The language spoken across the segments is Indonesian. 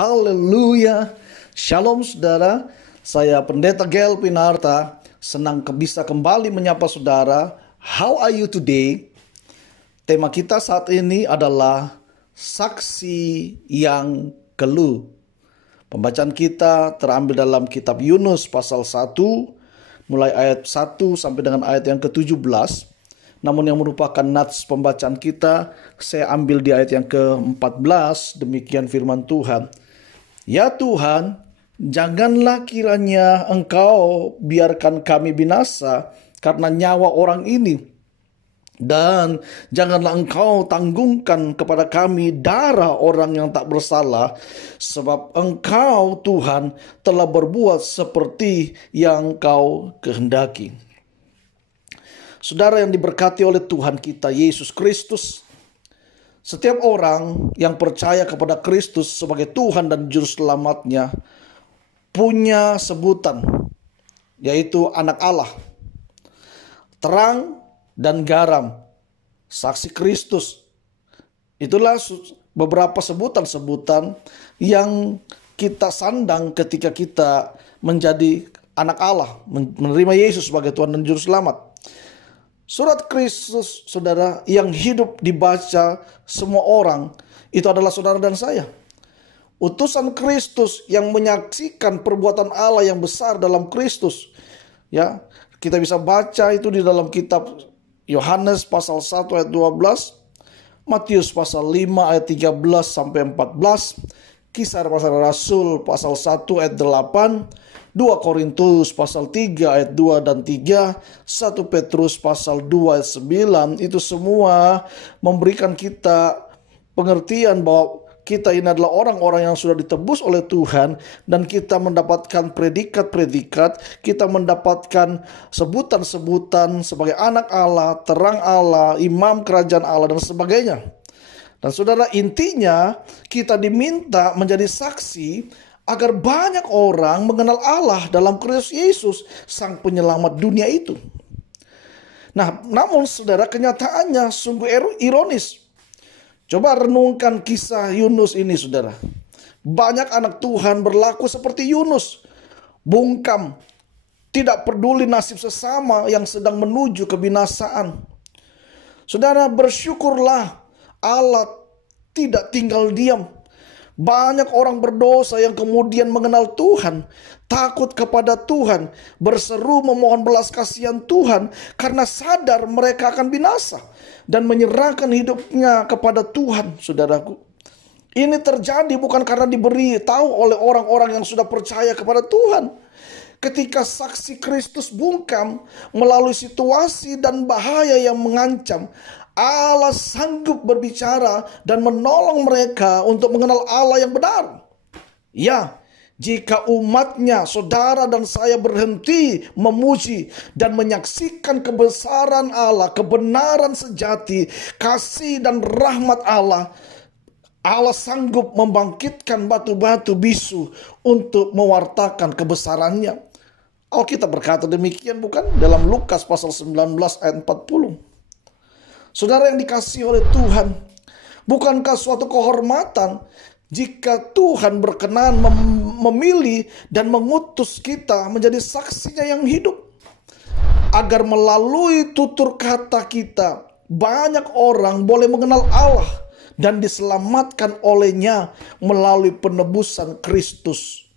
Haleluya. Shalom saudara. Saya Pendeta Gael Pinarta. Senang bisa kembali menyapa saudara. How are you today? Tema kita saat ini adalah saksi yang keluh. Pembacaan kita terambil dalam kitab Yunus pasal 1. Mulai ayat 1 sampai dengan ayat yang ke-17. Namun yang merupakan nats pembacaan kita, saya ambil di ayat yang ke-14. Demikian firman Tuhan. Ya Tuhan, janganlah kiranya Engkau biarkan kami binasa karena nyawa orang ini. Dan janganlah Engkau tanggungkan kepada kami darah orang yang tak bersalah. Sebab Engkau Tuhan telah berbuat seperti yang Kau kehendaki. Saudara yang diberkati oleh Tuhan kita Yesus Kristus, setiap orang yang percaya kepada Kristus sebagai Tuhan dan Juru Selamatnya punya sebutan, yaitu anak Allah, terang dan garam, saksi Kristus. Itulah beberapa sebutan-sebutan yang kita sandang ketika kita menjadi anak Allah, menerima Yesus sebagai Tuhan dan Juru Selamat. Surat Kristus, saudara, yang hidup dibaca semua orang, itu adalah saudara dan saya. Utusan Kristus yang menyaksikan perbuatan Allah yang besar dalam Kristus. Ya, kita bisa baca itu di dalam kitab Yohanes pasal 1 ayat 12, Matius pasal 5 ayat 13 sampai 14, Kisah Para Rasul pasal 1 ayat 8, 2 Korintus pasal 3 ayat 2 dan 3, 1 Petrus pasal 2 ayat 9, itu semua memberikan kita pengertian bahwa kita ini adalah orang-orang yang sudah ditebus oleh Tuhan, dan kita mendapatkan predikat-predikat, kita mendapatkan sebutan-sebutan sebagai anak Allah, terang Allah, imam kerajaan Allah dan sebagainya. Dan saudara, intinya kita diminta menjadi saksi agar banyak orang mengenal Allah dalam Kristus Yesus, Sang Penyelamat dunia itu. Nah, namun saudara, kenyataannya sungguh ironis. Coba renungkan kisah Yunus ini, saudara. Banyak anak Tuhan berlaku seperti Yunus, bungkam, tidak peduli nasib sesama yang sedang menuju kebinasaan. Saudara, bersyukurlah Allah tidak tinggal diam. Banyak orang berdosa yang kemudian mengenal Tuhan, takut kepada Tuhan, berseru memohon belas kasihan Tuhan karena sadar mereka akan binasa dan menyerahkan hidupnya kepada Tuhan, saudaraku. Ini terjadi bukan karena diberi tahu oleh orang-orang yang sudah percaya kepada Tuhan. Ketika saksi Kristus bungkam melalui situasi dan bahaya yang mengancam, Allah sanggup berbicara dan menolong mereka untuk mengenal Allah yang benar. Ya, jika umatnya, saudara dan saya berhenti memuji dan menyaksikan kebesaran Allah, kebenaran sejati, kasih dan rahmat Allah, Allah sanggup membangkitkan batu-batu bisu untuk mewartakan kebesarannya. Alkitab berkata demikian, bukan? Dalam Lukas pasal 19 ayat 40. Saudara yang dikasihi oleh Tuhan, bukankah suatu kehormatan jika Tuhan berkenan memilih dan mengutus kita menjadi saksinya yang hidup, agar melalui tutur kata kita banyak orang boleh mengenal Allah dan diselamatkan olehnya melalui penebusan Kristus.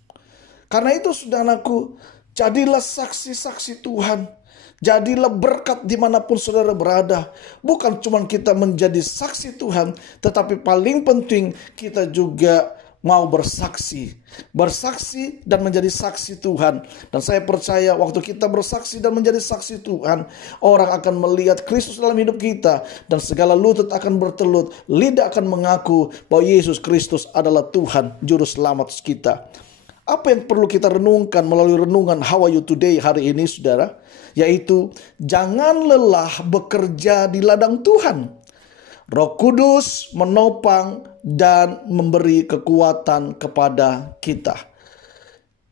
Karena itu, saudaraku, jadilah saksi-saksi Tuhan. Jadilah berkat dimanapun saudara berada. Bukan cuma kita menjadi saksi Tuhan, tetapi paling penting kita juga mau bersaksi. Bersaksi dan menjadi saksi Tuhan. Dan saya percaya waktu kita bersaksi dan menjadi saksi Tuhan, orang akan melihat Kristus dalam hidup kita. Dan segala lutut akan bertelut, lidah akan mengaku bahwa Yesus Kristus adalah Tuhan, Juru Selamat kita. Apa yang perlu kita renungkan melalui renungan How Are You Today hari ini, saudara? Yaitu, jangan lelah bekerja di ladang Tuhan. Roh Kudus menopang dan memberi kekuatan kepada kita.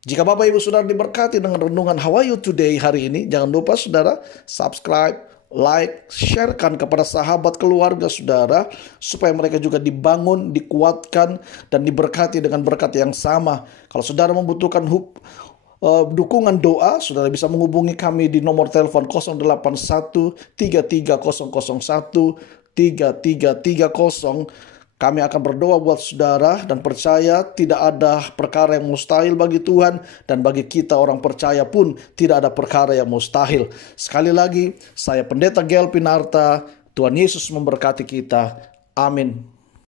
Jika Bapak Ibu Saudara diberkati dengan renungan How Are You Today hari ini, jangan lupa saudara subscribe, like, sharekan kepada sahabat, keluarga, saudara, supaya mereka juga dibangun, dikuatkan, dan diberkati dengan berkat yang sama. Kalau saudara membutuhkan dukungan doa, saudara bisa menghubungi kami di nomor telepon 081 33001 3330. Kami akan berdoa buat saudara dan percaya tidak ada perkara yang mustahil bagi Tuhan, dan bagi kita orang percaya pun tidak ada perkara yang mustahil. Sekali lagi, saya Pendeta Gel Pinarta. Tuhan Yesus memberkati kita. Amin.